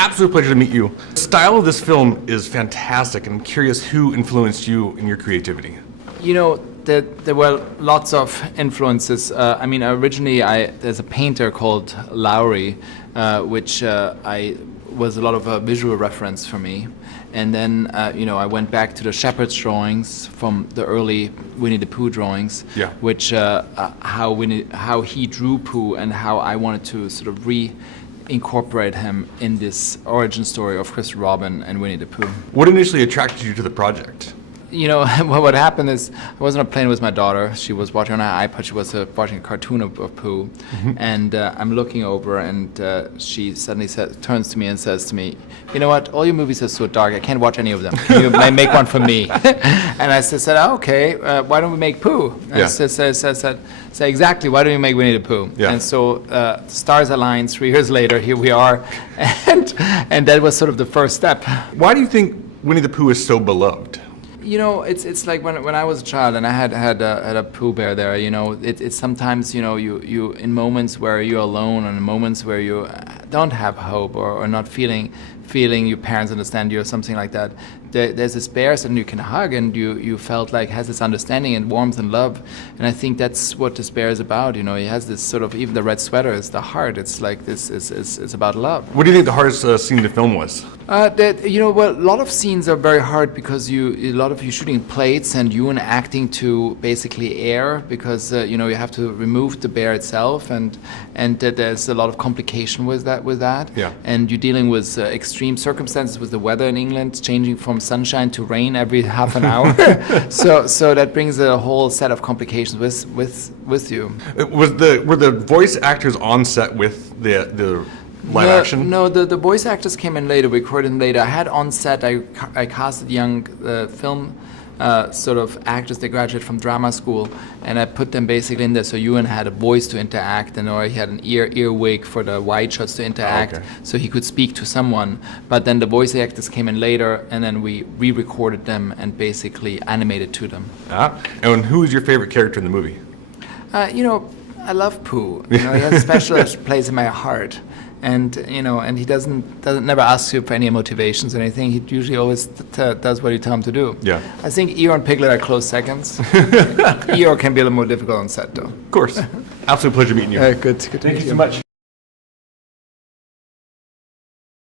Absolute pleasure to meet you. The style of this film is fantastic, and I'm curious who influenced you in your creativity. You know, there were lots of influences. I mean, originally, there's a painter called Lowry, which I was a lot of a visual reference for me. And then, I went back to the Shepherd's drawings from the early Winnie the Pooh drawings, Yeah. which how he drew Pooh and how I wanted to sort of incorporate him in this origin story of Chris Robin and Winnie the Pooh. What initially attracted you to the project? You know, what happened is I was on a plane with my daughter. She was watching on her iPod. She was watching a cartoon of Pooh. And I'm looking over, and she suddenly turns to me and says to me, "You know what? All your movies are so dark. I can't watch any of them. Can you make one for me?" And I said, "Oh, okay. Why don't we make Pooh?" And Yeah. I said, exactly. Why don't we make Winnie the Pooh? Yeah. And so stars aligned. 3 years later, here we are, and that was sort of the first step. Why do you think Winnie the Pooh is so beloved? You know, it's like when I was a child and I had a Pooh Bear there. You know, it's sometimes you in moments where you're alone and in moments where you don't have hope or not feeling your parents understand you or something like that. There's this bear that you can hug, and you felt like has this understanding and warmth and love. And I think that's what this bear is about. You know, he has this sort of, even the red sweater is the heart. It's like this is about love. What do you think the hardest scene to film was? Well, a lot of scenes are very hard because a lot of you shooting plates and you and acting to basically air, because you have to remove the bear itself, and there's a lot of complication with that. Yeah. And you're dealing with extreme circumstances with the weather in England, changing from sunshine to rain every half an hour. so that brings a whole set of complications with you. Were the voice actors on set with the live action? No, the voice actors came in later. We recorded them later. I had on set. I casted young film sort of actors that graduated from drama school, and I put them basically in there. So Ewan had a voice to interact, or he had an earwig for the wide shots to interact, okay. so he could speak to someone. But then the voice actors came in later, and then we re-recorded them and basically animated to them. And who is your favorite character in the movie? I love Pooh. He has a special place in my heart. And and he doesn't never ask you for any motivations or anything. He usually always does what you tell him to do. Yeah. I think Eeyore and Piglet are close seconds. Eeyore can be a little more difficult on set, though. Of course. Absolute pleasure meeting you. Good to meet you. Thank you so much.